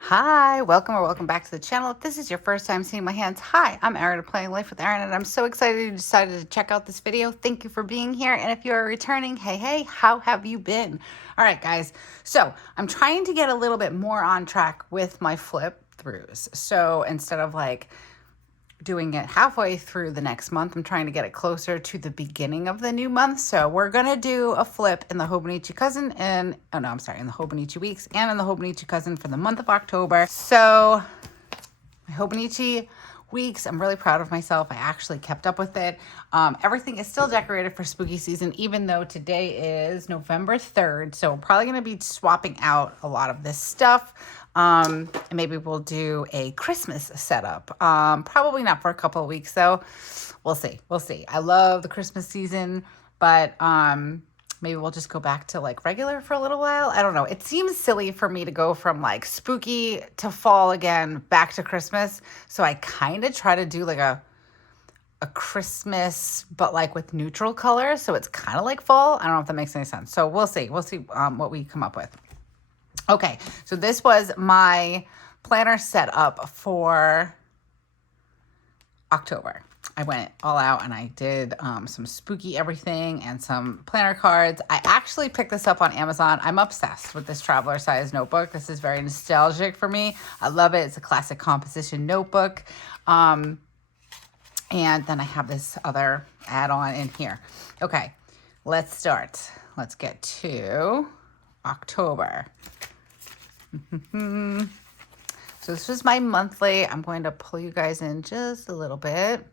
Hi, welcome or welcome back to the channel. If this is your first time seeing my hands, hi, I'm Erin of Playing Life with Erin, and I'm so excited you decided to check out this video. Thank you for being here. And if you're returning, hey, how have you been? All right, guys. So I'm trying to get a little bit more on track with my flip throughs. So instead of like doing it halfway through the next month, I'm trying to get it closer to the beginning of the new month. So we're gonna do a flip in the Hobonichi Cousin and in the Hobonichi Weeks and in the Hobonichi Cousin for the month of October. So my Hobonichi Weeks, I'm really proud of myself. I actually kept up with it. Everything is still decorated for spooky season, even though today is November 3rd. So we're probably gonna be swapping out a lot of this stuff. And maybe we'll do a Christmas setup. Probably not for a couple of weeks though. We'll see. We'll see. I love the Christmas season, but maybe we'll just go back to like regular for a little while. I don't know. It seems silly for me to go from like spooky to fall again back to Christmas. So I kind of try to do like a Christmas, but like with neutral colors. So it's kind of like fall. I don't know if that makes any sense. So we'll see. We'll see what we come up with. Okay, so this was my planner setup for October. I went all out and I did some spooky everything and some planner cards. I actually picked this up on Amazon. I'm obsessed with this traveler size notebook. This is very nostalgic for me. I love it. It's a classic composition notebook. And then I have this other add-on in here. Okay, let's start. Let's get to October. So this was my monthly. I'm going to pull you guys in just a little bit.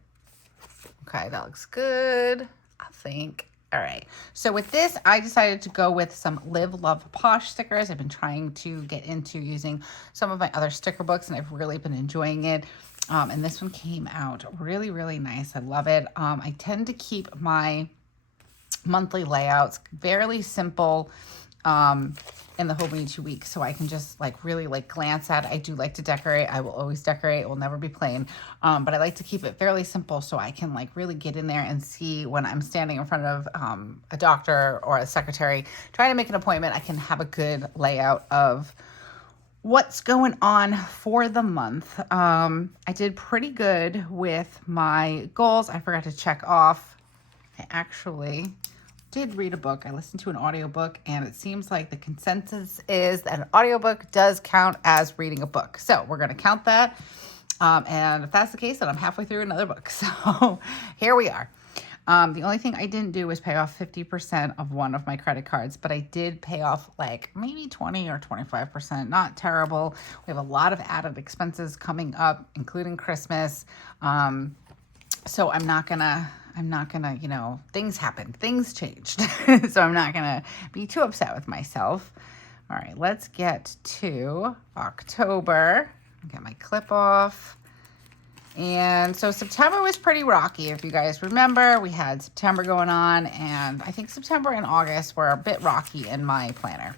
Okay, that looks good, I think. All right, so with this, I decided to go with some Live, Love, Posh stickers. I've been trying to get into using some of my other sticker books, and I've really been enjoying it. And this one came out really, really nice. I love it. I tend to keep my monthly layouts fairly simple in the Hobonichi week, so I can just like really like glance at it. I do like to decorate. I will always decorate. It will never be plain, but I like to keep it fairly simple so I can like really get in there and see when I'm standing in front of a doctor or a secretary trying to make an appointment. I can have a good layout of what's going on for the month. I did pretty good with my goals. I forgot to check off. I actually did read a book. I listened to an audiobook, and it seems like the consensus is that an audiobook does count as reading a book. So we're going to count that. And if that's the case, then I'm halfway through another book. So here we are. The only thing I didn't do was pay off 50% of one of my credit cards, but I did pay off like maybe 20 or 25%. Not terrible. We have a lot of added expenses coming up, including Christmas. So I'm not gonna, you know, things happen, things changed. So I'm not gonna be too upset with myself. All right, let's get to October. Get my clip off. And so September was pretty rocky. If you guys remember, we had September going on, and I think September and August were a bit rocky in my planner.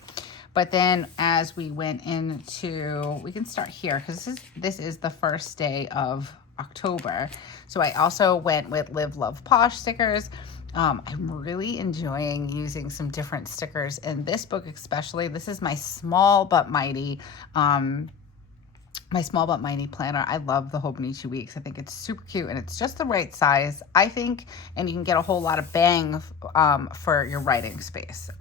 But then as we went into, we can start here because this is the first day of October. So I also went with Live, Love, Posh stickers. I'm really enjoying using some different stickers in this book, especially. This is my Small But Mighty planner. I love the Hobonichi Weeks. I think it's super cute, and it's just the right size, I think, and you can get a whole lot of bang for your writing space.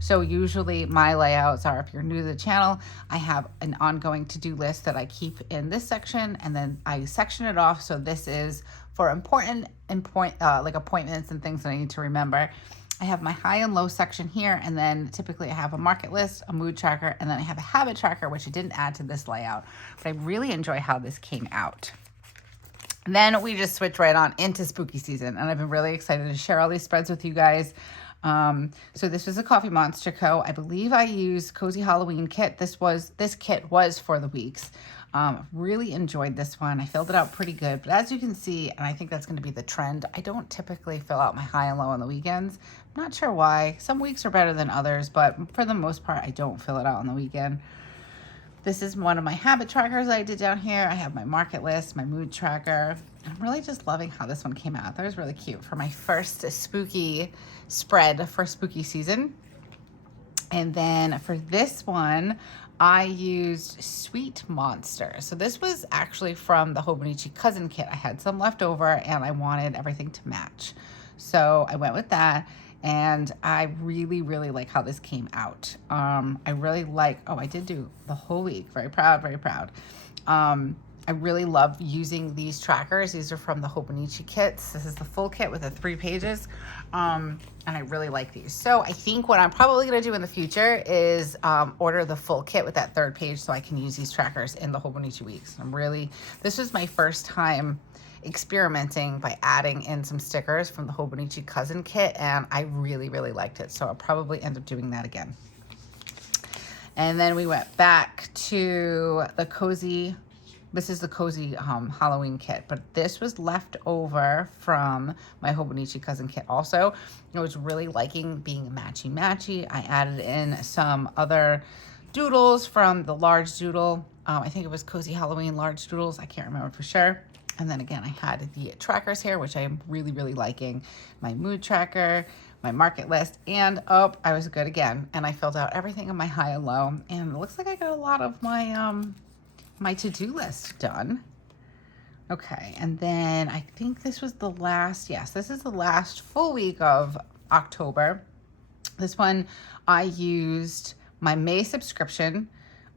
So usually my layouts are, if you're new to the channel, I have an ongoing to-do list that I keep in this section, and then I section it off. So this is for important like appointments and things that I need to remember. I have my high and low section here, and then typically I have a market list, a mood tracker, and then I have a habit tracker, which I didn't add to this layout, but I really enjoy how this came out. And then we just switch right on into spooky season, and I've been really excited to share all these spreads with you guys. So this was a Coffee Monster Co. I believe I used Cozy Halloween kit. This kit was for the weeks. Really enjoyed this one. I filled it out pretty good, but as you can see, and I think that's going to be the trend, I don't typically fill out my high and low on the weekends. I'm not sure why. Some weeks are better than others, but for the most part, I don't fill it out on the weekend. This is one of my habit trackers I did down here. I have my market list, my mood tracker. I'm really just loving how this one came out. That was really cute for my first spooky spread for spooky season. And then for this one, I used Sweet Monster. So this was actually from the Hobonichi Cousin kit. I had some left over and I wanted everything to match. So I went with that, and I really, really like how this came out. I really like, oh, I did do the whole week. Very proud, very proud. I really love using these trackers. These are from the Hobonichi kits. This is the full kit with the 3 pages. And I really like these. So I think what I'm probably gonna do in the future is order the full kit with that 3rd page so I can use these trackers in the Hobonichi weeks. This was my first time experimenting by adding in some stickers from the Hobonichi Cousin kit, and I really, really liked it. So I'll probably end up doing that again. And then we went back to the cozy. This is the cozy Halloween kit, but this was left over from my Hobonichi Cousin kit also. I was really liking being matchy-matchy. I added in some other doodles from the large doodle. I think it was Cozy Halloween large doodles. I can't remember for sure. And then again, I had the trackers here, which I am really, really liking. My mood tracker, my market list, and oh, I was good again. And I filled out everything on my high and low. And it looks like I got a lot of my my to-do list done. Okay, and then I think this was the last, yes, this is the last full week of October. This one, I used my May subscription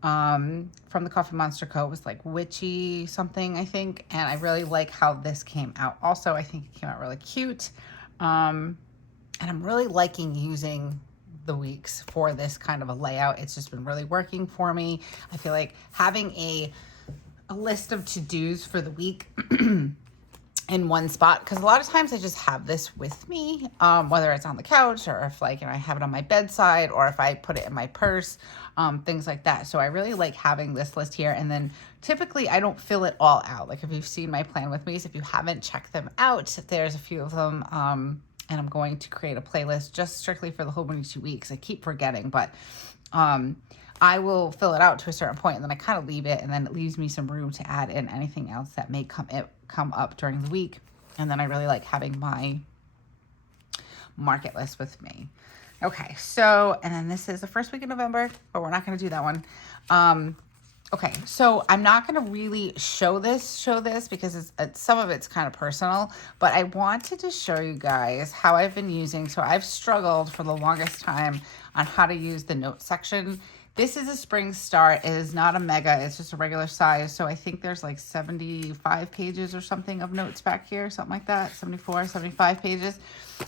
from the Coffee Monster Co. It was like witchy something, I think, and I really like how this came out. Also, I think it came out really cute, and I'm really liking using the weeks for this kind of a layout. It's just been really working for me. I feel like having a list of to-dos for the week in one spot, because a lot of times I just have this with me, whether it's on the couch or if like, I have it on my bedside, or if I put it in my purse, things like that. So I really like having this list here. And then typically I don't fill it all out. Like if you've seen my plan with me, if you haven't checked them out, there's a few of them. And I'm going to create a playlist just strictly for the Hobonichi weeks. I keep forgetting, but I will fill it out to a certain point, and then I kind of leave it, and then it leaves me some room to add in anything else that may come up during the week. And then I really like having my market list with me. Okay, so, and then this is the first week of November, but we're not going to do that one. Okay, so I'm not going to really show this because some of it's kind of personal, but I wanted to show you guys how I've been using. So I've struggled for the longest time on how to use the note section. This is a spring start. It is not a mega. It's just a regular size. So I think there's like 75 pages or something of notes back here, something like that, 74, 75 pages.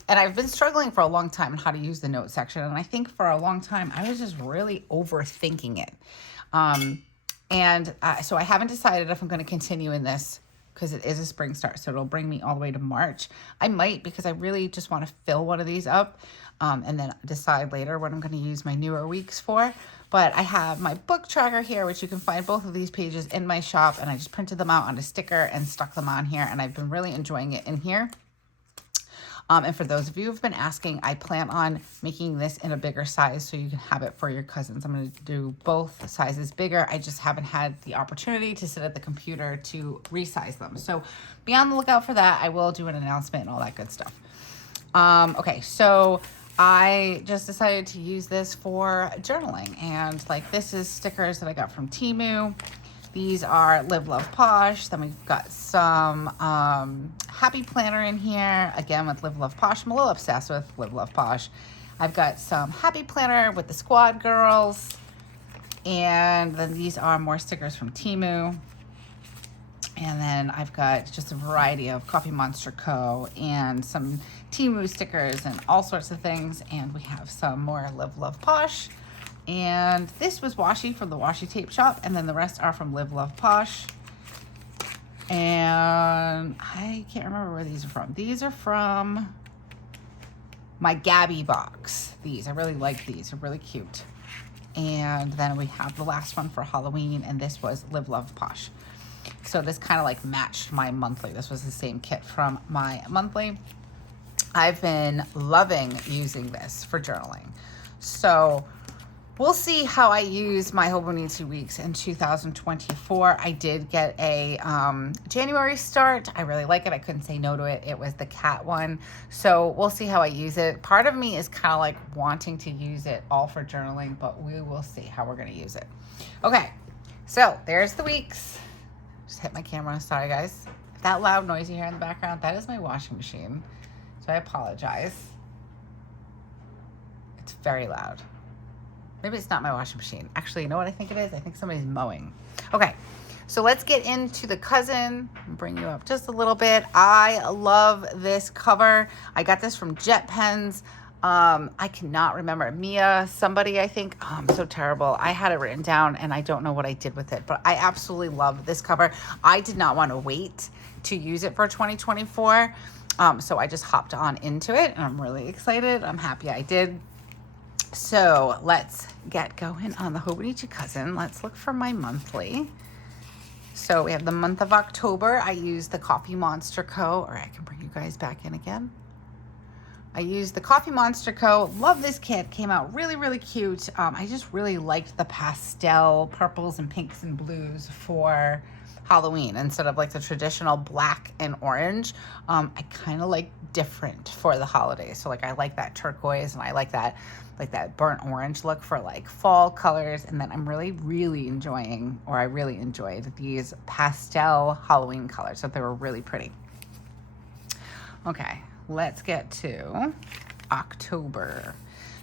And I've been struggling for a long time on how to use the note section. And I think for a long time, I was just really overthinking it. So I haven't decided if I'm going to continue in this because it is a spring start. So it'll bring me all the way to March. I might, because I really just want to fill one of these up and then decide later what I'm going to use my newer weeks for. But I have my book tracker here, which you can find both of these pages in my shop. And I just printed them out on a sticker and stuck them on here. And I've been really enjoying it in here. And for those of you who've been asking, I plan on making this in a bigger size so you can have it for your cousins. I'm going to do both sizes bigger. I just haven't had the opportunity to sit at the computer to resize them. So be on the lookout for that. I will do an announcement and all that good stuff. Okay, so I just decided to use this for journaling. And like, this is stickers that I got from Temu. These are Live Love Posh. Then we've got some Happy Planner in here. Again, with Live Love Posh. I'm a little obsessed with Live Love Posh. I've got some Happy Planner with the Squad Girls. And then these are more stickers from Temu. And then I've got just a variety of Coffee Monster Co. and some Temu stickers and all sorts of things. And we have some more Live Love Posh. And this was Washi from the Washi Tape Shop, and then the rest are from Live Love Posh. And I can't remember where these are from. These are from my Gabby box. These, I really like these. They're really cute. And then we have the last one for Halloween, and this was Live Love Posh. So this kind of like matched my monthly. This was the same kit from my monthly. I've been loving using this for journaling. So we'll see how I use my Hobonichi Weeks in 2024. I did get a January start. I really like it. I couldn't say no to it. It was the cat one. So we'll see how I use it. Part of me is kind of like wanting to use it all for journaling, but we will see how we're going to use it. Okay, so there's the weeks. Just hit my camera. Sorry, guys. That loud noise you hear in the background, that is my washing machine. So I apologize. It's very loud. Maybe it's not my washing machine. Actually, you know what I think it is? I think somebody's mowing. Okay, so let's get into the cousin. Bring you up just a little bit. I love this cover. I got this from Jet Pens. I cannot remember. Mia, somebody, I think. Oh, I'm so terrible. I had it written down and I don't know what I did with it, but I absolutely love this cover. I did not want to wait to use it for 2024. So I just hopped on into it and I'm really excited. I'm happy I did. So let's get going on the Hobonichi Cousin. Let's look for my monthly. So we have the month of October. I used the Coffee Monster Co. Or I can bring you guys back in again. I used the Coffee Monster Co. Love this kit. Came out really, really cute. I just really liked the pastel purples and pinks and blues for Halloween instead of like the traditional black and orange. I kind of like different for the holidays. So like I like that turquoise and I like that burnt orange look for like fall colors. And then I'm really, really enjoying, or I really enjoyed these pastel Halloween colors. So they were really pretty. Okay, let's get to October.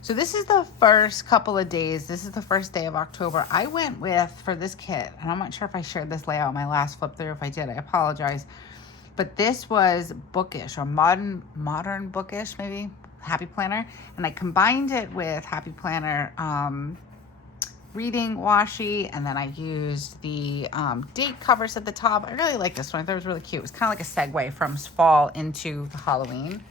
So this is the first couple of days. This is the first day of October. I went with, for this kit, and I'm not sure if I shared this layout on my last flip through. If I did, I apologize. But this was bookish, or modern bookish, maybe, Happy Planner. And I combined it with Happy Planner reading washi, and then I used the date covers at the top. I really like this one. I thought it was really cute. It was kind of like a segue from fall into the Halloween.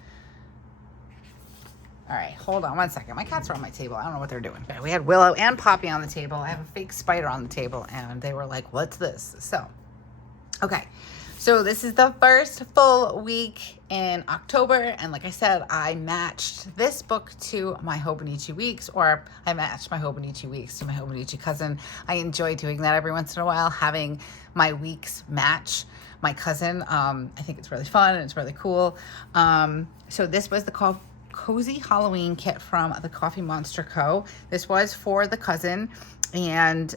All right, hold on one second. My cats are on my table. I don't know what they're doing. We had Willow and Poppy on the table. I have a fake spider on the table, and they were like, what's this? So, okay. So this is the first full week in October. And like I said, I matched this book to my Hobonichi Weeks, or I matched my Hobonichi Weeks to my Hobonichi Cousin. I enjoy doing that every once in a while, having my weeks match my cousin. I think it's really fun and it's really cool. So this was the Cozy Halloween kit from the Coffee Monster Co. This was for the cousin, and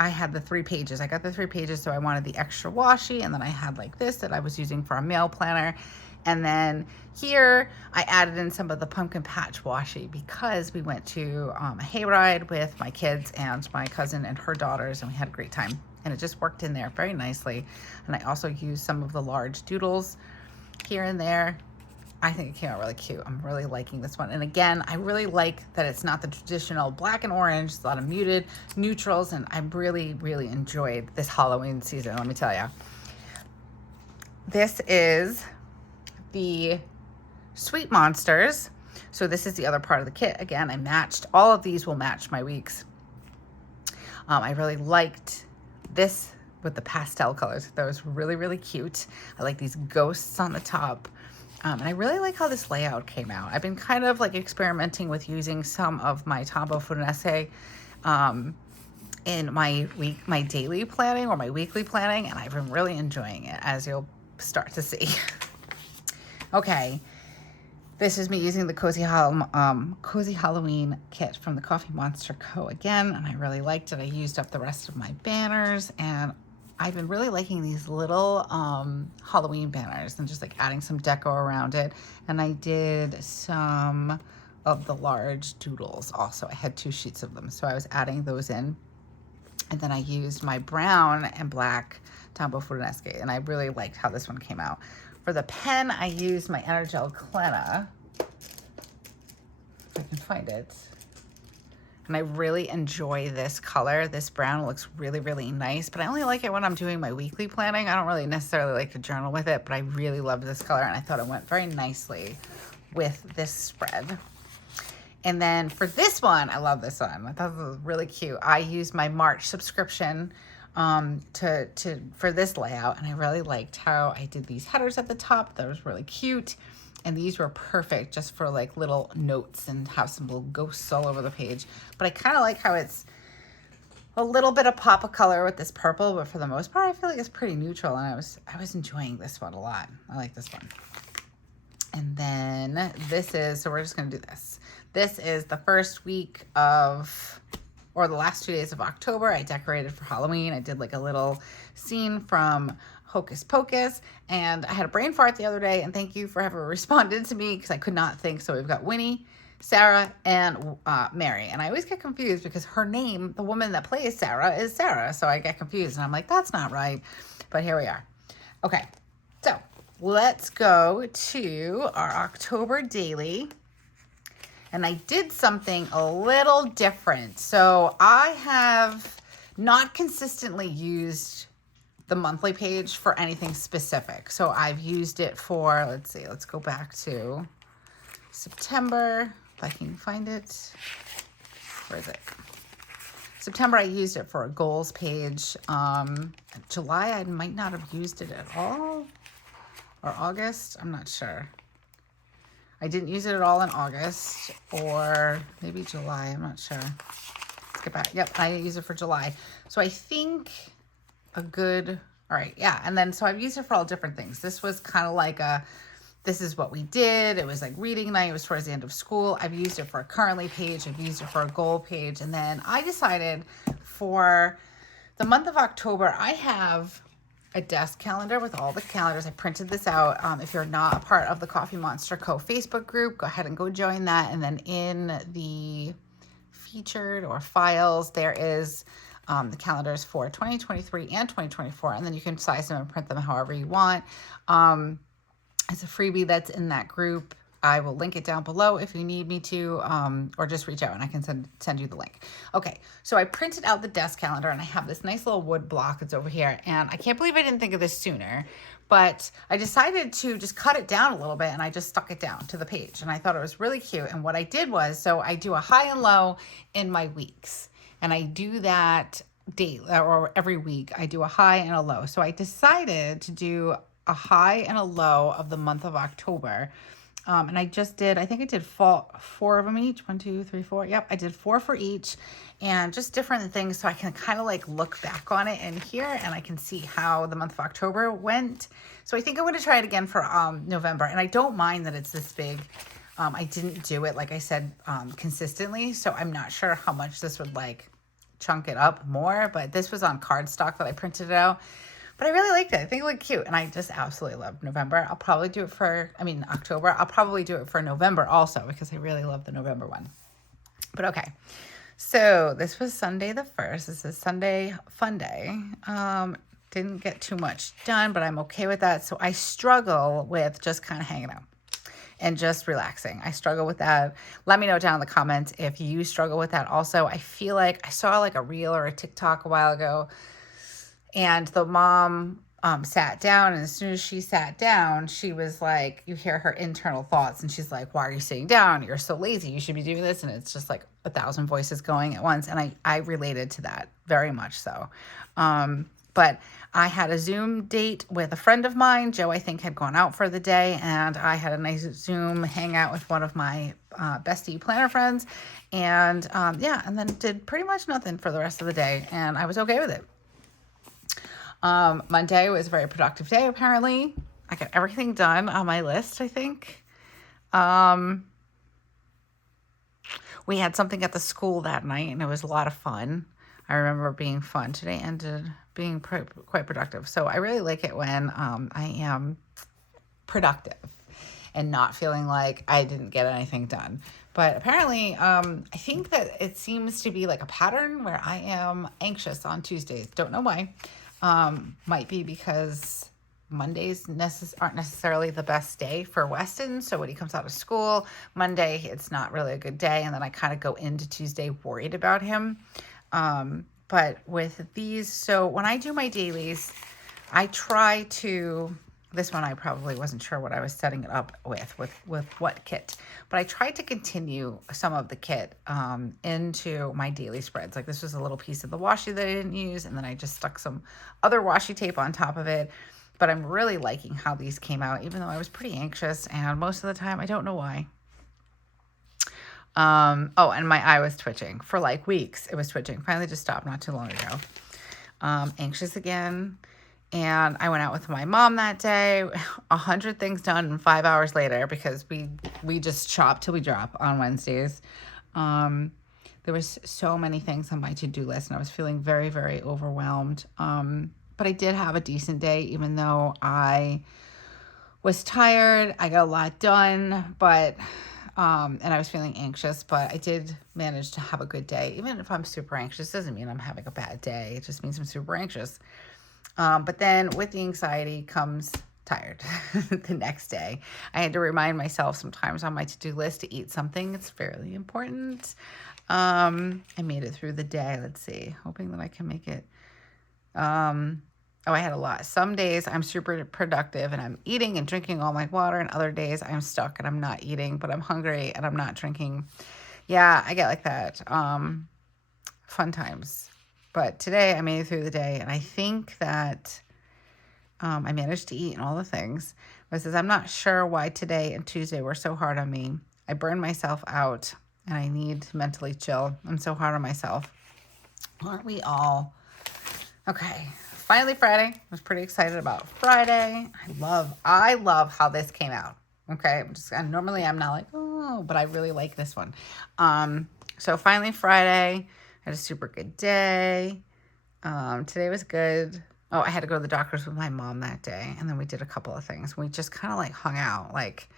I had the 3 pages. I got the 3 pages, so I wanted the extra washi, and then I had like this that I was using for a mail planner. And then here I added in some of the pumpkin patch washi because we went to a hayride with my kids and my cousin and her daughters, and we had a great time. And it just worked in there very nicely. And I also used some of the large doodles here and there. I think it came out really cute. I'm really liking this one. And again, I really like that it's not the traditional black and orange. It's a lot of muted neutrals, and I really, really enjoyed this Halloween season, let me tell you. This is the Sweet Monsters. So this is the other part of the kit. Again, I matched, all of these will match my weeks. I really liked this with the pastel colors. That was really, really cute. I like these ghosts on the top. And I really like how this layout came out. I've been kind of like experimenting with using some of my Tombow Funesse in my daily planning or my weekly planning, and I've been really enjoying it, as you'll start to see. Okay, this is me using the Cozy Halloween kit from the Coffee Monster Co. again, and I really liked it. I used up the rest of my banners, and I've been really liking these little Halloween banners and just like adding some deco around it. And I did some of the large doodles also. I had 2 sheets of them, so I was adding those in. And then I used my brown and black Tombow Funesse, and I really liked how this one came out. For the pen, I used my Energel Clenna, if I can find it. And I really enjoy this color. This brown looks really, really nice, but I only like it when I'm doing my weekly planning. I don't really necessarily like to journal with it, but I really love this color, and I thought it went very nicely with this spread. And then for this one, I love this one. I thought it was really cute. I used my March subscription for this layout, and I really liked how I did these headers at the top. That was really cute. And these were perfect just for like little notes and have some little ghosts all over the page. But I kind of like how it's a little bit of pop of color with this purple, but for the most part, I feel like it's pretty neutral. And I was enjoying this one a lot. I like this one. And then this is, so we're just going to do this. This is the first week of, or the last 2 days of October. I decorated for Halloween. I did like a little scene from Hocus Pocus, and I had a brain fart the other day, and thank you for having responded to me because I could not think. So we've got Winnie, Sarah, and Mary. And I always get confused because her name, the woman that plays Sarah, is Sarah. So I get confused and I'm like, that's not right. But here we are. Okay, so let's go to our October daily. And I did something a little different. So I have not consistently used the monthly page for anything specific. So I've used it for, let's see, let's go back to September, if I can find it. Where is it? September, I used it for a goals page. July, I might not have used it at all. Or August, I'm not sure. I didn't use it at all in August, or maybe July, I'm not sure. Let's get back. Yep, I use it for July. So I think a good, all right, yeah. And then, so I've used it for all different things. This was kind of like a, this is what we did. It was like reading night. It was towards the end of school. I've used it for a currently page. I've used it for a goal page. And then I decided for the month of October, I have a desk calendar with all the calendars. I printed this out. If you're not a part of the Coffee Monster Co. Facebook group, go ahead and go join that. And then in the featured or files, there is the calendars for 2023 and 2024. And then you can size them and print them however you want. It's a freebie that's in that group. I will link it down below if you need me to, or just reach out and I can send you the link. Okay, so I printed out the desk calendar and I have this nice little wood block that's over here. And I can't believe I didn't think of this sooner, but I decided to just cut it down a little bit and I just stuck it down to the page. And I thought it was really cute. And what I did was, so I do a high and low in my weeks. And I do that daily or every week. I do a high and a low. So I decided to do a high and a low of the month of October. And I just did, I think I did 4 of them each. 1, 2, 3, 4. Yep, I did 4 for each and just different things. So I can kind of like look back on it in here and I can see how the month of October went. So I think I'm going to try it again for November. And I don't mind that it's this big. I didn't do it, like I said, consistently. So I'm not sure how much this would like chunk it up more. But this was on cardstock that I printed it out. But I really liked it. I think it looked cute. And I just absolutely love November. I'll probably do it for, October. I'll probably do it for November also because I really love the November one. But okay. So this was Sunday the 1st. This is Sunday Fun Day. Didn't get too much done, but I'm okay with that. So I struggle with just kind of hanging out and just relaxing. I struggle with that. Let me know down in the comments if you struggle with that also. I feel like I saw like a reel or a TikTok a while ago. And the mom sat down, and as soon as she sat down, she was like, you hear her internal thoughts, and she's like, why are you sitting down? You're so lazy. You should be doing this. And it's just like 1,000 voices going at once. And I related to that very much so. But I had a Zoom date with a friend of mine. Joe, I think, had gone out for the day, and I had a nice Zoom hangout with one of my bestie planner friends. And yeah, and then did pretty much nothing for the rest of the day. And I was okay with it. Monday was a very productive day, apparently. I got everything done on my list, I think. We had something at the school that night, and it was a lot of fun. I remember being fun. Today ended being quite productive. So I really like it when I am productive and not feeling like I didn't get anything done. But apparently, I think that it seems to be like a pattern where I am anxious on Tuesdays. Don't know why. Might be because Mondays aren't necessarily the best day for Weston. So when he comes out of school, Monday, it's not really a good day. And then I kind of go into Tuesday worried about him. But with these, so when I do my dailies, I try to, this one I probably wasn't sure what I was setting it up with what kit. But I tried to continue some of the kit into my daily spreads. Like this was a little piece of the washi that I didn't use, and then I just stuck some other washi tape on top of it. but I'm really liking how these came out, even though I was pretty anxious, and most of the time, I don't know why. Oh, and my eye was twitching for like weeks. It was twitching. Finally just stopped not too long ago. Anxious again. And I went out with my mom that day, 100 things done and 5 hours later, because we just shop till we drop on Wednesdays. There was so many things on my to-do list, and I was feeling very, very overwhelmed. But I did have a decent day, even though I was tired. I got a lot done, but and I was feeling anxious, but I did manage to have a good day. Even if I'm super anxious, doesn't mean I'm having a bad day. It just means I'm super anxious. But then with the anxiety comes tired the next day. I had to remind myself sometimes on my to-do list to eat something. It's fairly important. I made it through the day. Let's see, hoping that I can make it. I had a lot. Some days I'm super productive and I'm eating and drinking all my water, and other days I'm stuck and I'm not eating, but I'm hungry and I'm not drinking. Yeah, I get like that. Fun times. But today I made it through the day, and I think that I managed to eat and all the things. But it says, I'm not sure why today and Tuesday were so hard on me. I burned myself out, and I need to mentally chill. I'm so hard on myself. Aren't we all? Okay, finally Friday. I was pretty excited about Friday. I love how this came out. Okay, normally I'm not like, oh, but I really like this one. So finally Friday. I had a super good day. Today was good. Oh, I had to go to the doctor's with my mom that day. And then we did a couple of things. We just kind of like hung out. Like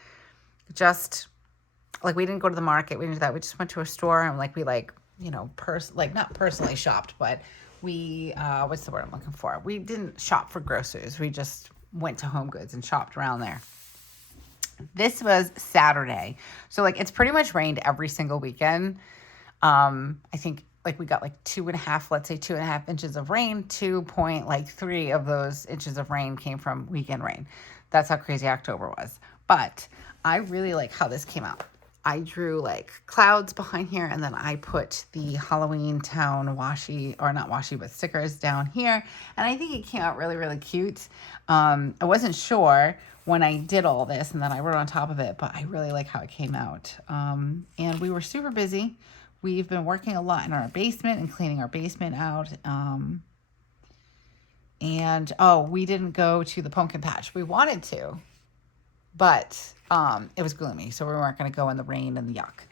we didn't go to the market. We didn't do that. We just went to a store and not personally shopped, but we, what's the word I'm looking for? We didn't shop for groceries. We just went to Home Goods and shopped around there. This was Saturday. So it's pretty much rained every single weekend. I think we got 2.5 inches of rain. 2.3 of those inches of rain came from weekend rain. That's how crazy October was. But I really like how this came out. I drew clouds behind here, and then I put the Halloween Town stickers down here. And I think it came out really, really cute. I wasn't sure when I did all this, and then I wrote on top of it, but I really like how it came out. And we were super busy. We've been working a lot in our basement and cleaning our basement out. We didn't go to the pumpkin patch. We wanted to, but it was gloomy, so we weren't going to go in the rain and the yuck.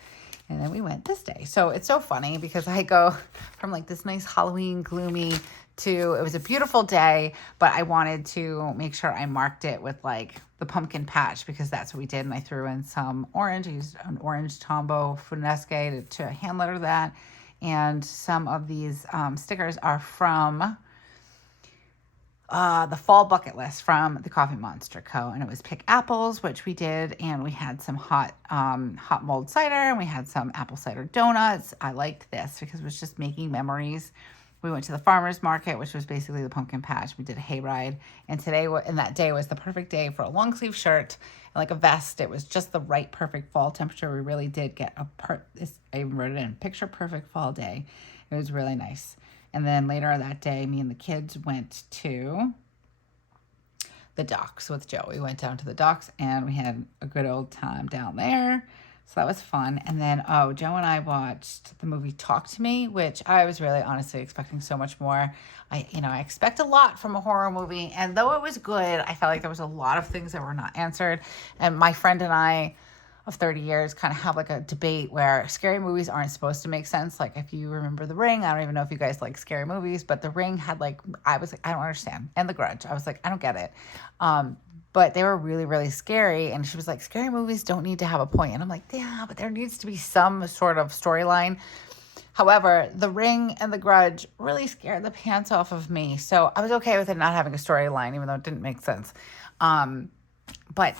And then we went this day. So it's so funny because I go from this nice Halloween gloomy to, it was a beautiful day, but I wanted to make sure I marked it with the pumpkin patch, because that's what we did. And I threw in some orange. I used an orange Tombow Funesque to hand letter that. And some of these stickers are from the fall bucket list from the Coffee Monster Co. And it was pick apples, which we did. And we had some hot mulled cider, and we had some apple cider donuts. I liked this because it was just making memories. We went to the farmer's market, which was basically the pumpkin patch. We did a hayride. And that day was the perfect day for a long sleeve shirt and a vest. It was just the right perfect fall temperature. We really did get I even wrote it in, picture perfect fall day. It was really nice. And then later that day, me and the kids went to the docks with Joe. We went down to the docks and we had a good old time down there. So that was fun. And then, Joe and I watched the movie Talk to Me, which I was really honestly expecting so much more. I expect a lot from a horror movie. And though it was good, I felt like there was a lot of things that were not answered. And my friend and I of 30 years kind of have a debate where scary movies aren't supposed to make sense. If you remember The Ring, I don't even know if you guys like scary movies, but The Ring had I was I don't understand. And The Grudge, I was I don't get it. But they were really, really scary. And she was scary movies don't need to have a point. And I'm yeah, but there needs to be some sort of storyline. However, The Ring and The Grudge really scared the pants off of me. So I was okay with it not having a storyline, even though it didn't make sense. But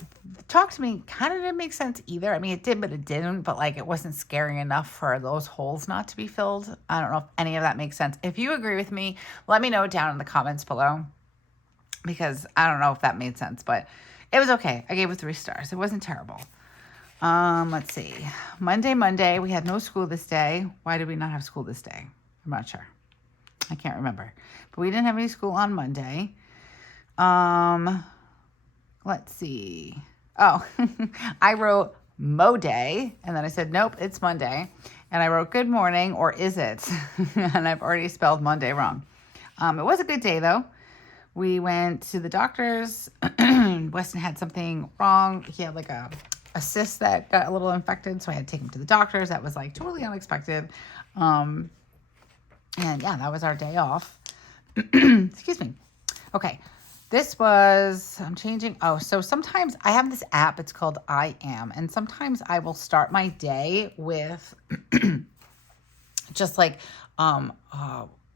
Talk to Me kind of didn't make sense either. I mean, it did, but it didn't. But it wasn't scary enough for those holes not to be filled. I don't know if any of that makes sense. If you agree with me, let me know down in the comments below, because I don't know if that made sense, but it was okay. I gave it 3 stars. It wasn't terrible. Let's see. Monday, we had no school this day. Why did we not have school this day? I'm not sure. I can't remember. But we didn't have any school on Monday. Let's see. Oh, I wrote Mo Day, and then I said, nope, it's Monday. And I wrote good morning, or is it? And I've already spelled Monday wrong. It was a good day, though. We went to the doctor's. Weston had something wrong. He had like a cyst that got a little infected, so I had to take him to the doctor's. That was like totally unexpected. And yeah, that was our day off. Excuse me. Okay. I'm changing. Oh, so sometimes I have this app. It's called I Am. And sometimes I will start my day with just like an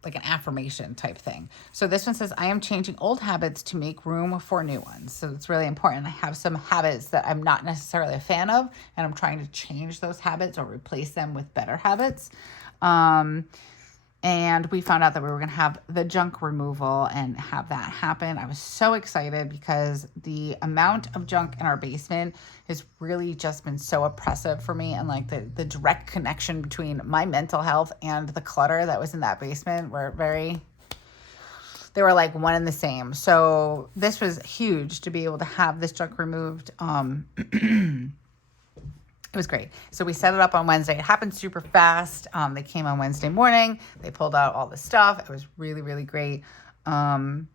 affirmation type thing. So this one says, I am changing old habits to make room for new ones. So it's really important. I have some habits that I'm not necessarily a fan of, and I'm trying to change those habits or replace them with better habits. And we found out that we were going to have the junk removal and have that happen. I was so excited because the amount of junk in our basement has really just been so oppressive for me. And like the direct connection between my mental health and the clutter that was in that basement they were like one and the same. So this was huge to be able to have this junk removed. It was great. So we set it up on Wednesday. It happened super fast. They came on Wednesday morning. They pulled out all the stuff. It was really, really great. And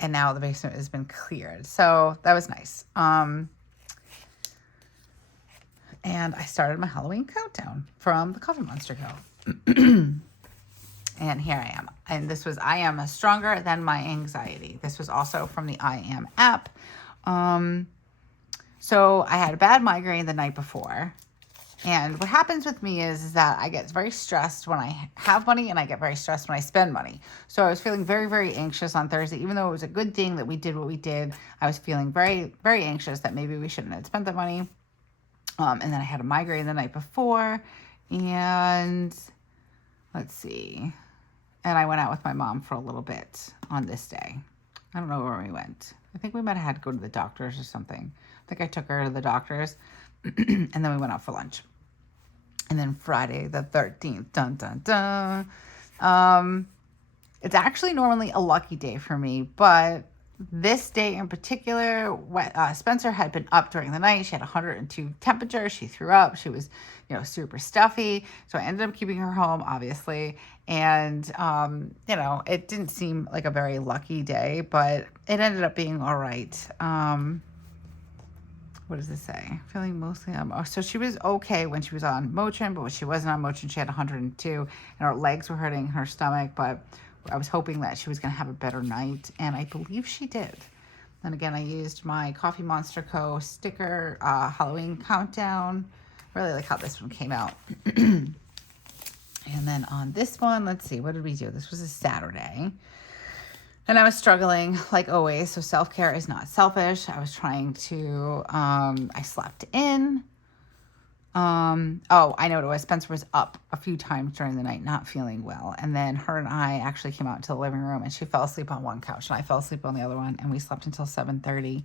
now the basement has been cleared. So that was nice. And I started my Halloween countdown from the Coffee Monster Girl. And here I am. And this was, I am stronger than my anxiety. This was also from the I Am app. So I had a bad migraine the night before. And what happens with me is that I get very stressed when I have money, and I get very stressed when I spend money. So I was feeling very, very anxious on Thursday. Even though it was a good thing that we did what we did, I was feeling very, very anxious that maybe we shouldn't have spent the money. And then I had a migraine the night before. And let's see. And I went out with my mom for a little bit on this day. I don't know where we went. I think we might have had to go to the doctor's or something. I think I took her to the doctor's. And then we went out for lunch. And then Friday the 13th, dun, dun, dun. It's actually normally a lucky day for me, but this day in particular, Spencer had been up during the night. She had 102 temperature. She threw up. She was, super stuffy. So I ended up keeping her home, obviously. And, it didn't seem like a very lucky day, but it ended up being all right. What does this say? Feeling mostly so she was okay when she was on Motrin, but when she wasn't on Motrin, she had 102, and her legs were hurting, her stomach, but I was hoping that she was going to have a better night, and I believe she did. Then again, I used my Coffee Monster Co. sticker, Halloween countdown. Really like how this one came out. And then on this one, let's see, what did we do? This was a Saturday. And I was struggling like always. So self-care is not selfish. I was trying to, I slept in. I know what it was. Spencer was up a few times during the night, not feeling well. And then her and I actually came out into the living room, and she fell asleep on one couch and I fell asleep on the other one, and we slept until 7:30.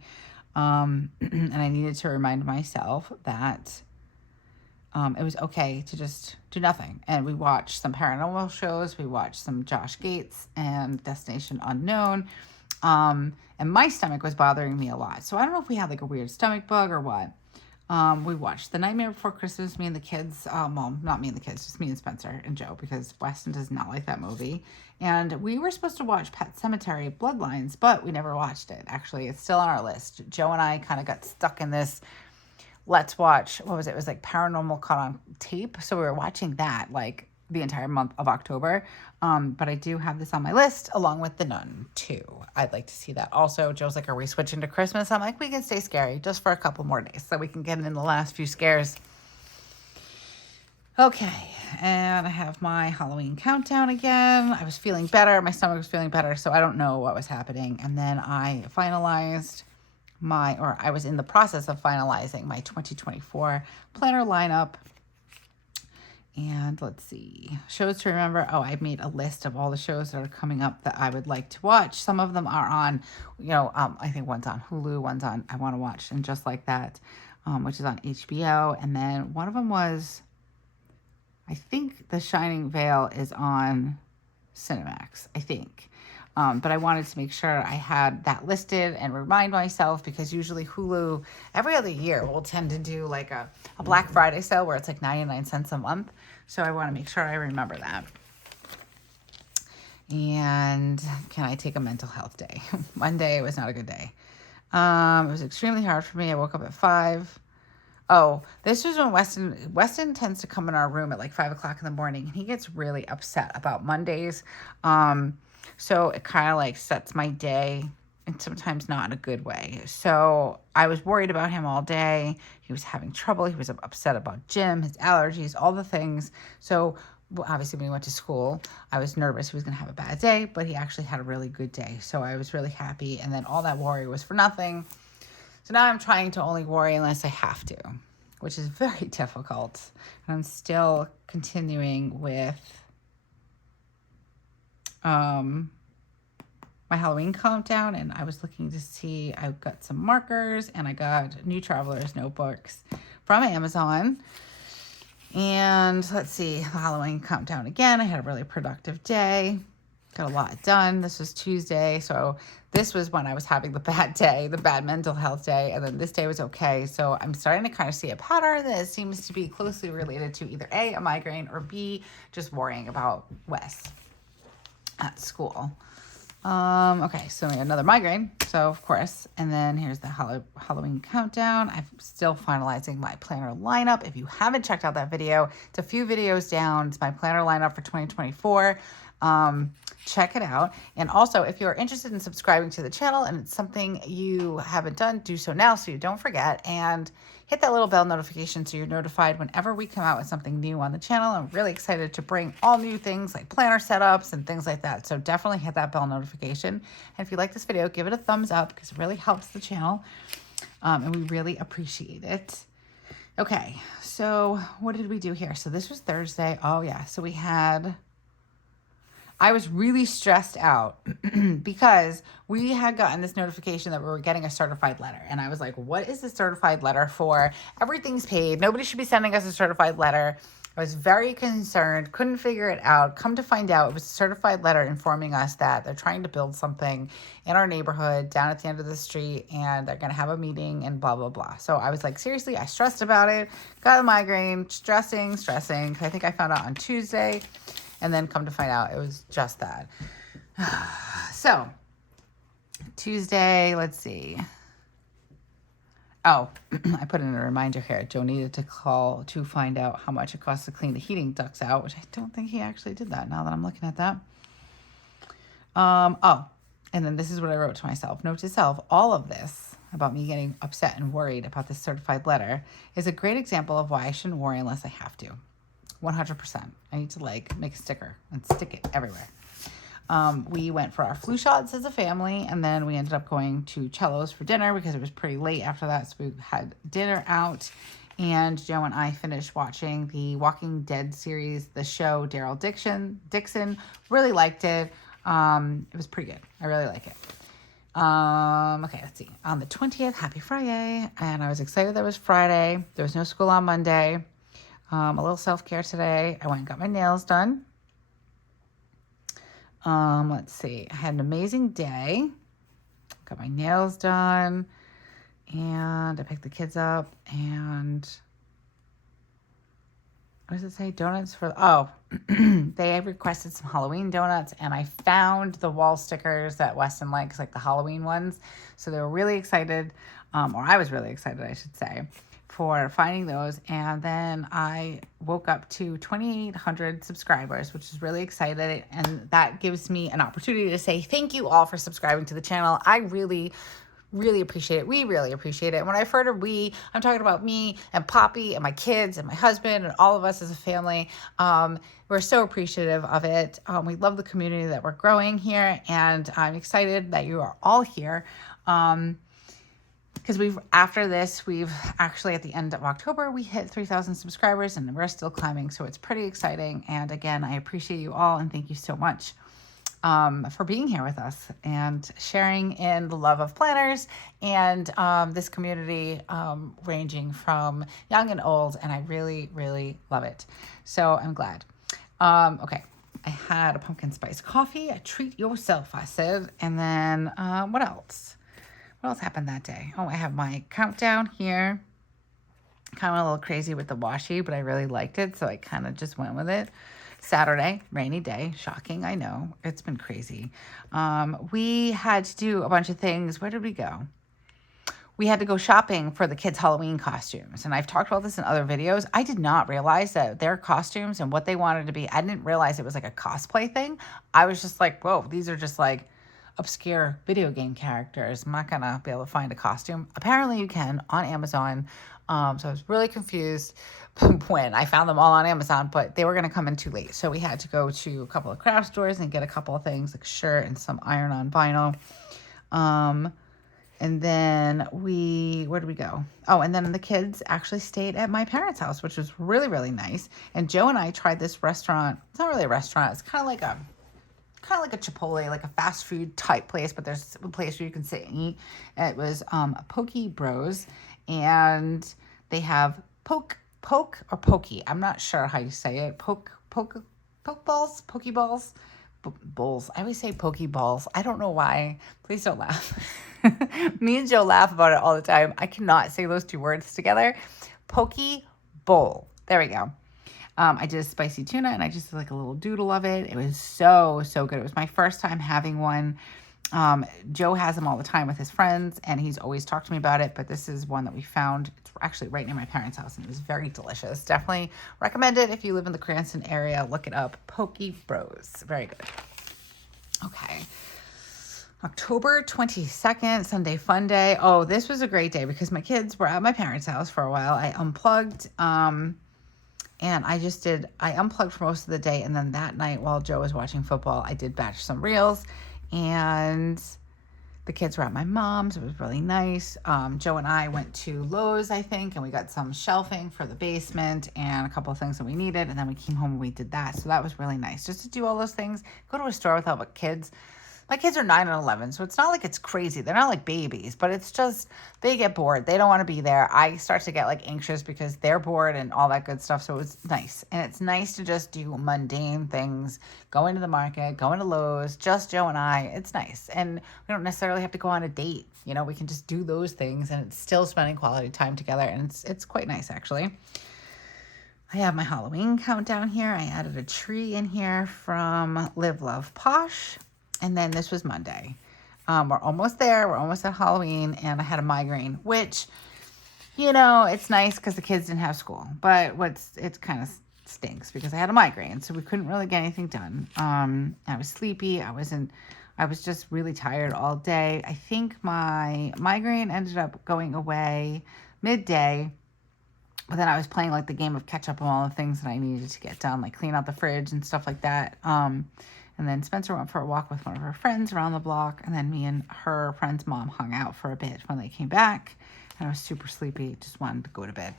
And I needed to remind myself that it was okay to just do nothing. And we watched some paranormal shows. We watched some Josh Gates and Destination Unknown. And my stomach was bothering me a lot. So I don't know if we had like a weird stomach bug or what. We watched The Nightmare Before Christmas, me and the kids. Well, not me and the kids, just me and Spencer and Joe, because Weston does not like that movie. And we were supposed to watch Pet Sematary Bloodlines, but we never watched it. Actually, it's still on our list. Joe and I kind of got stuck in this, let's watch, what was it? It was like Paranormal Caught on Tape. So we were watching that like the entire month of October. But I do have this on my list along with The Nun too. I'd like to see that also. Joe's like, are we switching to Christmas? I'm like, we can stay scary just for a couple more days so we can get in the last few scares. Okay, and I have my Halloween countdown again. I was feeling better. My stomach was feeling better, so I don't know what was happening. And then I finalized I was in the process of finalizing my 2024 planner lineup. And let's see, shows to remember. Oh, I made a list of all the shows that are coming up that I would like to watch. Some of them are on, I think one's on Hulu, one's on I Want to Watch, and Just Like That, which is on HBO. And then one of them was, I think The Shining Veil is on Cinemax, I think. But I wanted to make sure I had that listed and remind myself, because usually Hulu every other year will tend to do like a Black Friday sale where it's like 99 cents a month. So I want to make sure I remember that. And can I take a mental health day? Monday was not a good day. It was extremely hard for me. I woke up at 5. Oh, this was when Weston tends to come in our room at like 5 o'clock in the morning, and he gets really upset about Mondays. So it kind of like sets my day, and sometimes not in a good way. So I was worried about him all day. He was having trouble. He was upset about gym, his allergies, all the things. So obviously when he went to school, I was nervous he was going to have a bad day, but he actually had a really good day. So I was really happy. And then all that worry was for nothing. So now I'm trying to only worry unless I have to, which is very difficult. And I'm still continuing with my Halloween countdown, and I was looking to see, I got some markers, and I got new Traveler's notebooks from Amazon. And let's see, the Halloween countdown again. I had a really productive day. Got a lot done. This was Tuesday. So this was when I was having the bad day, the bad mental health day. And then this day was okay. So I'm starting to kind of see a pattern that seems to be closely related to either A, migraine, or B, just worrying about Wes at school. Okay, so another migraine, so of course, and then here's the Halloween countdown. I'm still finalizing my planner lineup. If you haven't checked out that video, it's a few videos down. It's my planner lineup for 2024. Check it out. And also, if you're interested in subscribing to the channel and it's something you haven't done, do so now so you don't forget, and hit that little bell notification so you're notified whenever we come out with something new on the channel. I'm really excited to bring all new things like planner setups and things like that. So definitely hit that bell notification. And if you like this video, give it a thumbs up because it really helps the channel. And we really appreciate it. Okay, so what did we do here? So this was Thursday. Oh yeah, so I was really stressed out because we had gotten this notification that we were getting a certified letter. And I was like, what is the certified letter for? Everything's paid. Nobody should be sending us a certified letter. I was very concerned, couldn't figure it out. Come to find out, it was a certified letter informing us that they're trying to build something in our neighborhood down at the end of the street, and they're going to have a meeting and blah, blah, blah. So I was like, seriously, I stressed about it, got a migraine, stressing. I think I found out on Tuesday. And then come to find out, it was just that. So, Tuesday, let's see. Oh, I put in a reminder here. Joe needed to call to find out how much it costs to clean the heating ducts out, which I don't think he actually did that now that I'm looking at that. Oh, and then this is what I wrote to myself. Note to self, all of this about me getting upset and worried about this certified letter is a great example of why I shouldn't worry unless I have to. 100%. I need to like make a sticker and stick it everywhere. We went for our flu shots as a family, and then we ended up going to Cello's for dinner because it was pretty late after that. So we had dinner out, and Joe and I finished watching the Walking Dead series, the show Daryl Dixon. Really liked it. It was pretty good. I really like it. Okay, let's see. On the 20th, happy Friday. And I was excited that it was Friday. There was no school on Monday. A little self-care today. I went and got my nails done. Let's see. I had an amazing day. Got my nails done. And I picked the kids up. And what does it say? Donuts for... Oh, they requested some Halloween donuts. And I found the wall stickers that Weston likes, like the Halloween ones. So they were really excited. Or I was really excited, I should say, for finding those. And then I woke up to 2,800 subscribers, which is really exciting. And that gives me an opportunity to say thank you all for subscribing to the channel. I really appreciate it. We really appreciate it. And when I refer to we, I'm talking about me and Poppy and my kids and my husband and all of us as a family. We're so appreciative of it. We love the community that we're growing here, and I'm excited that you are all here. Because after this, we've actually at the end of October, we hit 3,000 subscribers, and we're still climbing. So it's pretty exciting. And again, I appreciate you all, and thank you so much for being here with us and sharing in the love of planners and this community ranging from young and old. And I really love it. So I'm glad. Okay. I had a pumpkin spice coffee. Treat yourself, I said. And then what else? What else happened that day? Oh, I have my countdown here. Kind of a little crazy with the washi, but I really liked it, so I kind of just went with it. Saturday, rainy day, shocking, I know. It's been crazy. We had to do a bunch of things. Where did we go? We had to go shopping for the kids' Halloween costumes. And I've talked about this in other videos. I did not realize that their costumes and what they wanted to be, I didn't realize it was like a cosplay thing. I was just like, whoa, these are just like obscure video game characters. I'm not gonna be able to find a costume. Apparently you can on Amazon. So I was really confused when I found them all on Amazon, but they were gonna come in too late. So we had to go to a couple of craft stores and get a couple of things like a shirt and some iron-on vinyl. And then where did we go? Oh, and then the kids actually stayed at my parents' house, which was really, really nice. And Joe and I tried this restaurant. It's not really a restaurant. It's kind of like a Chipotle, like a fast food type place, but there's a place where you can sit and eat. And it was Poke Bros, and they have poke or pokey. I'm not sure how you say it. Poke balls, pokeballs, bowls. I always say poke balls. I don't know why. Please don't laugh. Me and Joe laugh about it all the time. I cannot say those two words together. Poke bowl. There we go. I did a spicy tuna, and I just did like a little doodle of it. It was so, so good. It was my first time having one. Joe has them all the time with his friends, and he's always talked to me about it, but this is one that we found. It's actually right near my parents' house, and it was very delicious. Definitely recommend it if you live in the Cranston area. Look it up. Poke Bros. Very good. Okay. October 22nd, Sunday fun day. Oh, this was a great day because my kids were at my parents' house for a while. I unplugged, and I unplugged for most of the day. And then that night while Joe was watching football, I did batch some reels, and the kids were at my mom's. It was really nice. Joe and I went to Lowe's, I think, and we got some shelving for the basement and a couple of things that we needed. And then we came home and we did that. So that was really nice just to do all those things. Go to a store without kids. My kids are 9 and 11, so it's not like it's crazy. They're not like babies, but it's just they get bored. They don't want to be there. I start to get like anxious because they're bored and all that good stuff. So it's nice. And it's nice to just do mundane things, go into the market, go into Lowe's, just Joe and I. It's nice. And we don't necessarily have to go on a date. You know, we can just do those things and it's still spending quality time together. And it's quite nice, actually. I have my Halloween countdown here. I added a tree in here from Live Love Posh. And then this was Monday. We're almost there. We're almost at Halloween. And I had a migraine, which, you know, it's nice because the kids didn't have school. But it kind of stinks because I had a migraine. So we couldn't really get anything done. I was sleepy. I was just really tired all day. I think my migraine ended up going away midday. But then I was playing like the game of catch up on all the things that I needed to get done, like clean out the fridge and stuff like that. And then Spencer went for a walk with one of her friends around the block. And then me and her friend's mom hung out for a bit when they came back. And I was super sleepy. Just wanted to go to bed.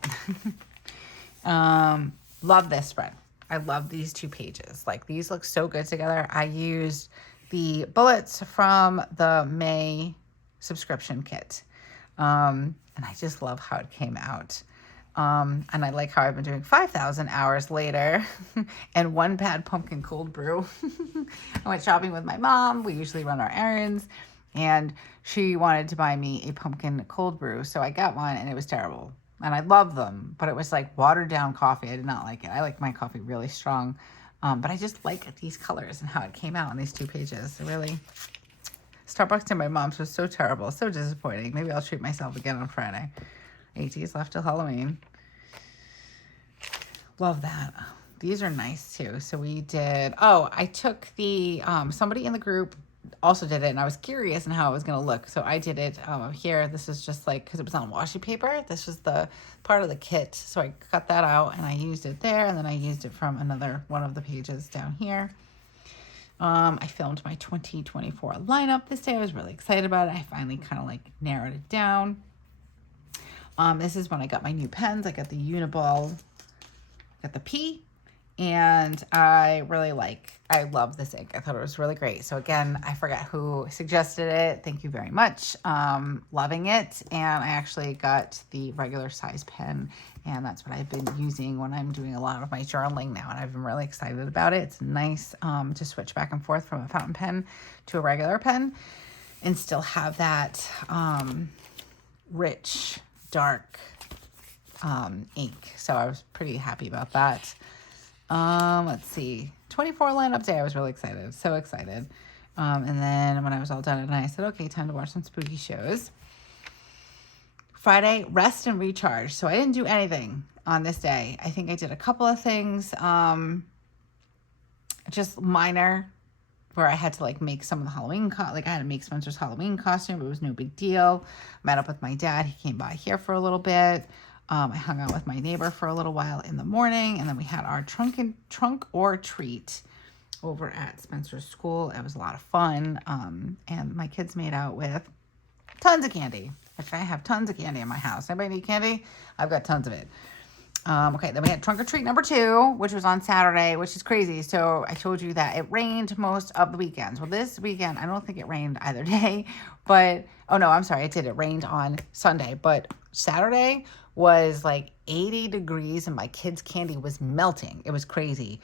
Love this spread. I love these 2 pages. Like, these look so good together. I used the bullets from the May subscription kit. And I just love how it came out. And I like how I've been doing 5,000 hours later and 1 bad pumpkin cold brew. I went shopping with my mom. We usually run our errands, and she wanted to buy me a pumpkin cold brew. So I got one, and it was terrible. And I love them, but it was like watered down coffee. I did not like it. I like my coffee really strong. But I just like these colors and how it came out on these 2 pages. Really, Starbucks and my mom's was so terrible, so disappointing. Maybe I'll treat myself again on Friday. 8 days left till Halloween. Love that. These are nice too. So we did, I took the, somebody in the group also did it, and I was curious in how it was going to look. So I did it here. This is just like, because it was on washi paper. This was the part of the kit. So I cut that out and I used it there. And then I used it from another one of the pages down here. I filmed my 2024 lineup this day. I was really excited about it. I finally kind of like narrowed it down. This is when I got my new pens. I got the Uniball, got the P, And I love this ink. I thought it was really great. So again, I forget who suggested it. Thank you very much. Loving it. And I actually got the regular size pen, and that's what I've been using when I'm doing a lot of my journaling now. And I've been really excited about it. It's nice to switch back and forth from a fountain pen to a regular pen and still have that rich, dark ink. So I was pretty happy about that. Let's see, 24 lineup day. I was really excited, so excited. And then when I was all done at night, I said, okay, time to watch some spooky shows. Friday, rest and recharge. So I didn't do anything on this day. I think I did a couple of things, just minor, where I had to like make some of the Halloween, I had to make Spencer's Halloween costume, but it was no big deal. Met up with my dad. He came by here for a little bit. I hung out with my neighbor for a little while in the morning, and then we had our trunk or treat over at Spencer's school. It was a lot of fun, and my kids made out with tons of candy, which I have tons of candy in my house. Anybody need candy? I've got tons of it. Okay, then we had trunk or treat number 2, which was on Saturday, which is crazy. So I told you that it rained most of the weekends. Well, this weekend, I don't think it rained either day, but, oh no, I'm sorry, it did. It rained on Sunday, but Saturday was like 80 degrees and my kids' candy was melting. It was crazy.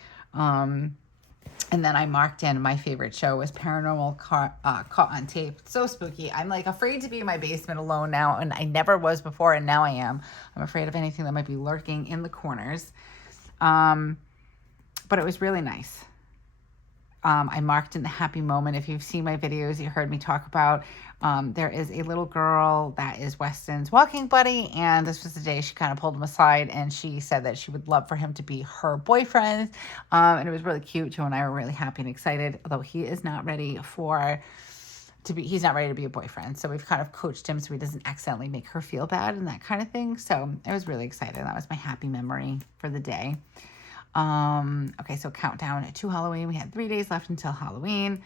And then I marked in my favorite show was Paranormal Caught on Tape. So spooky. I'm like afraid to be in my basement alone now, and I never was before, and now I am. I'm afraid of anything that might be lurking in the corners. But it was really nice. I marked in the happy moment. If you've seen my videos, you heard me talk about there is a little girl that is Weston's walking buddy, and this was the day she kind of pulled him aside and she said that she would love for him to be her boyfriend, and it was really cute. Joe and I were really happy and excited, although he is not ready he's not ready to be a boyfriend, so we've kind of coached him so he doesn't accidentally make her feel bad and that kind of thing. So I was really excited. That was my happy memory for the day. Okay, so countdown to Halloween. We had 3 days left until Halloween.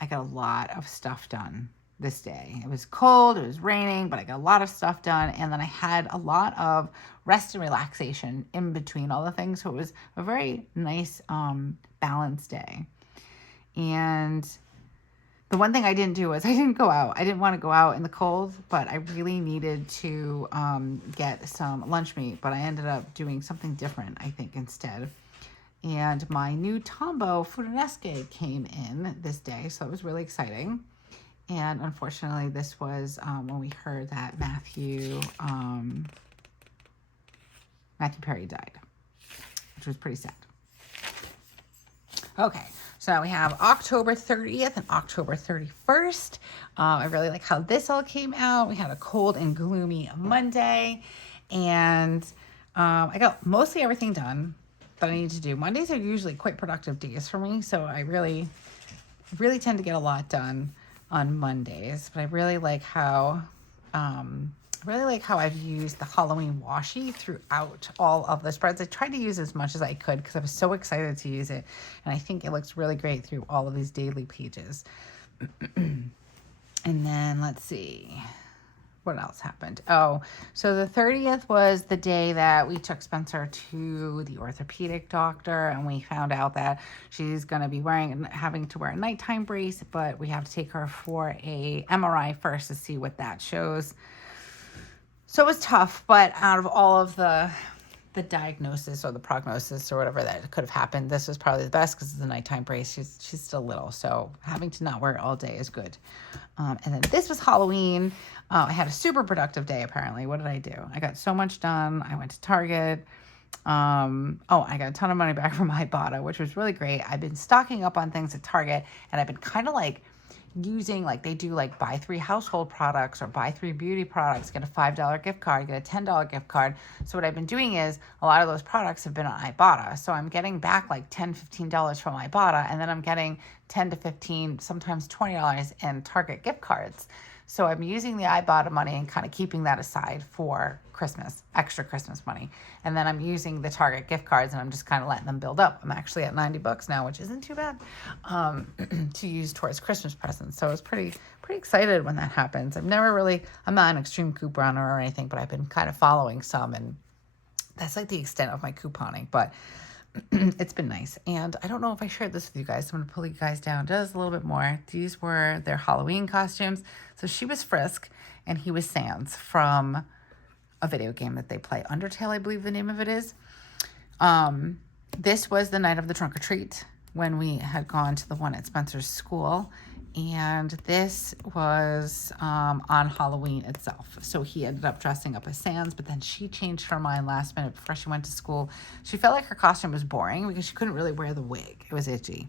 I got a lot of stuff done this day. It was cold, it was raining, but I got a lot of stuff done. And then I had a lot of rest and relaxation in between all the things. So it was a very nice, balanced day. And the one thing I didn't do was I didn't go out. I didn't want to go out in the cold, but I really needed to get some lunch meat. But I ended up doing something different, I think, instead. And my new Tombow Funesque came in this day, so it was really exciting. And unfortunately, this was when we heard that Matthew Perry died, which was pretty sad. Okay, so now we have October 30th and October 31st. I really like how this all came out. We had a cold and gloomy Monday, and I got mostly everything done that I need to do. Mondays are usually quite productive days for me, so I really tend to get a lot done on Mondays. But I really like how I've used the Halloween washi throughout all of the spreads. I tried to use as much as I could because I was so excited to use it, and I think it looks really great through all of these daily pages. And then let's see. What else happened? Oh, so the 30th was the day that we took Spencer to the orthopedic doctor, and we found out that she's going to be having to wear a nighttime brace, but we have to take her for a MRI first to see what that shows. So it was tough, but out of all of the diagnosis or the prognosis or whatever that could have happened, this was probably the best because it's a nighttime brace. She's still little, so having to not wear it all day is good. And then this was Halloween. I had a super productive day, apparently. What did I do? I got so much done. I went to Target. I got a ton of money back from Ibotta, which was really great. I've been stocking up on things at Target, and I've been kind of like using, like they do like buy 3 household products or buy 3 beauty products, get a $5 gift card, get a $10 gift card. So what I've been doing is a lot of those products have been on Ibotta. So I'm getting back like $10, $15 from Ibotta, and then I'm getting $10 to $15, sometimes $20 in Target gift cards. So I'm using the Ibotta money and kind of keeping that aside for Christmas, extra Christmas money. And then I'm using the Target gift cards and I'm just kind of letting them build up. I'm actually at $90 now, which isn't too bad, to use towards Christmas presents. So I was pretty excited when that happens. I'm not an extreme couponer or anything, but I've been kind of following some and that's like the extent of my couponing, but it's been nice. And I don't know if I shared this with you guys, so I'm going to pull you guys down just a little bit more. These were their Halloween costumes. So she was Frisk, and he was Sans from a video game that they play. Undertale, I believe the name of it is. This was the night of the trunk or treat when we had gone to the one at Spencer's school. And this was on Halloween itself. So he ended up dressing up as Sans, but then she changed her mind last minute before she went to school. She felt like her costume was boring because she couldn't really wear the wig. It was itchy.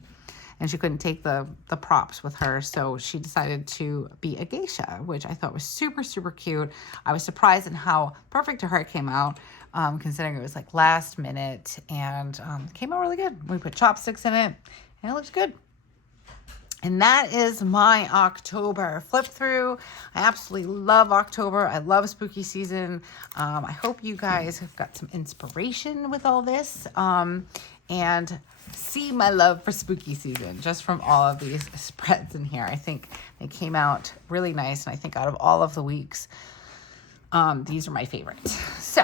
And she couldn't take the props with her. So she decided to be a geisha, which I thought was super, super cute. I was surprised in how perfect her hair came out, considering it was like last minute, and came out really good. We put chopsticks in it and it looks good. And that is my October flip through. I absolutely love October. I love spooky season. I hope you guys have got some inspiration with all this, and see my love for spooky season just from all of these spreads in here. I think they came out really nice. And I think out of all of the weeks, these are my favorites. So,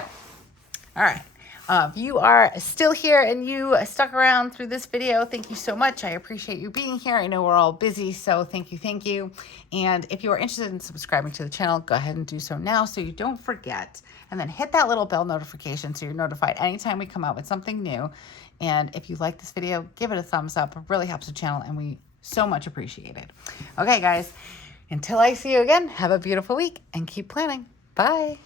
all right. If you are still here and you stuck around through this video, thank you so much. I appreciate you being here. I know we're all busy, so thank you, thank you. And if you are interested in subscribing to the channel, go ahead and do so now so you don't forget. And then hit that little bell notification so you're notified anytime we come out with something new. And if you like this video, give it a thumbs up. It really helps the channel, and we so much appreciate it. Okay, guys, until I see you again, have a beautiful week and keep planning. Bye.